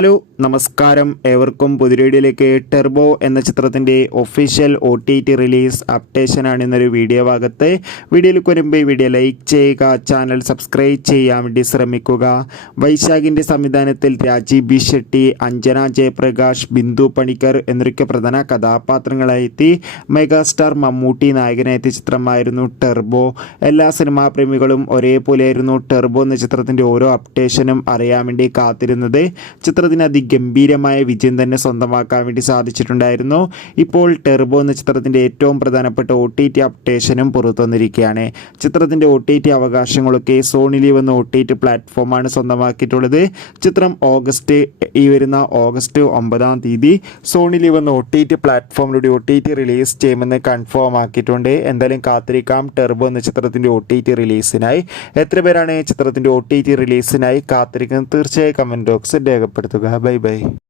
Hello നമസ്കാരം, ഏവർക്കും പുതിയൊരു ടെർബോ എന്ന ചിത്രത്തിൻ്റെ ഒഫീഷ്യൽ OTT റിലീസ് അപ്ഡേഷനാണ് ഇന്നൊരു വീഡിയോ ഭാഗത്ത്. വീഡിയോയിലേക്ക് വരുമ്പോൾ വീഡിയോ ലൈക്ക് ചെയ്യുക, ചാനൽ സബ്സ്ക്രൈബ് ചെയ്യാൻ വേണ്ടി ശ്രമിക്കുക. വൈശാഖിൻ്റെ സംവിധാനത്തിൽ രാജീവ് ബി ഷെട്ടി, അഞ്ജന ജയപ്രകാശ്, ബിന്ദു പണിക്കർ എന്നൊക്കെ പ്രധാന കഥാപാത്രങ്ങളായി എത്തി മെഗാസ്റ്റാർ മമ്മൂട്ടി നായകനായെത്തിയ ചിത്രമായിരുന്നു ടെർബോ. എല്ലാ സിനിമാ പ്രേമികളും ഒരേപോലെയായിരുന്നു ടെർബോ എന്ന ചിത്രത്തിൻ്റെ ഓരോ അപ്ഡേഷനും അറിയാൻ വേണ്ടി കാത്തിരുന്നത്. ചിത്രത്തിന് അതിഗംഭീരമായ വിജയം തന്നെ സ്വന്തമാക്കാൻ വേണ്ടി സാധിച്ചിട്ടുണ്ടായിരുന്നു. ഇപ്പോൾ ടെർബോ എന്ന ചിത്രത്തിൻ്റെ ഏറ്റവും പ്രധാനപ്പെട്ട OTT അപ്ഡേഷനും പുറത്തു വന്നിരിക്കുകയാണ്. ചിത്രത്തിൻ്റെ OTT അവകാശങ്ങളൊക്കെ സോണി ലീവ് എന്ന OTT പ്ലാറ്റ്ഫോമാണ് സ്വന്തമാക്കിയിട്ടുള്ളത്. ചിത്രം വരുന്ന ഓഗസ്റ്റ് 9 സോണി ലീവ് എന്ന OTT പ്ലാറ്റ്ഫോമിലൂടെ OTT റിലീസ് ചെയ്യുമെന്ന് കൺഫേം ആക്കിയിട്ടുണ്ട്. എന്തായാലും കാത്തിരിക്കാം ടെർബോ എന്ന ചിത്രത്തിൻ്റെ OTT റിലീസിനായി. എത്ര പേരാണ് ചിത്രത്തിൻ്റെ OTT റിലീസിനായി കാത്തിരിക്കുന്നത്? തീർച്ചയായും കമൻറ്റ് ബോക്സിൽ രേഖപ്പെടുത്തുക. Bye bye.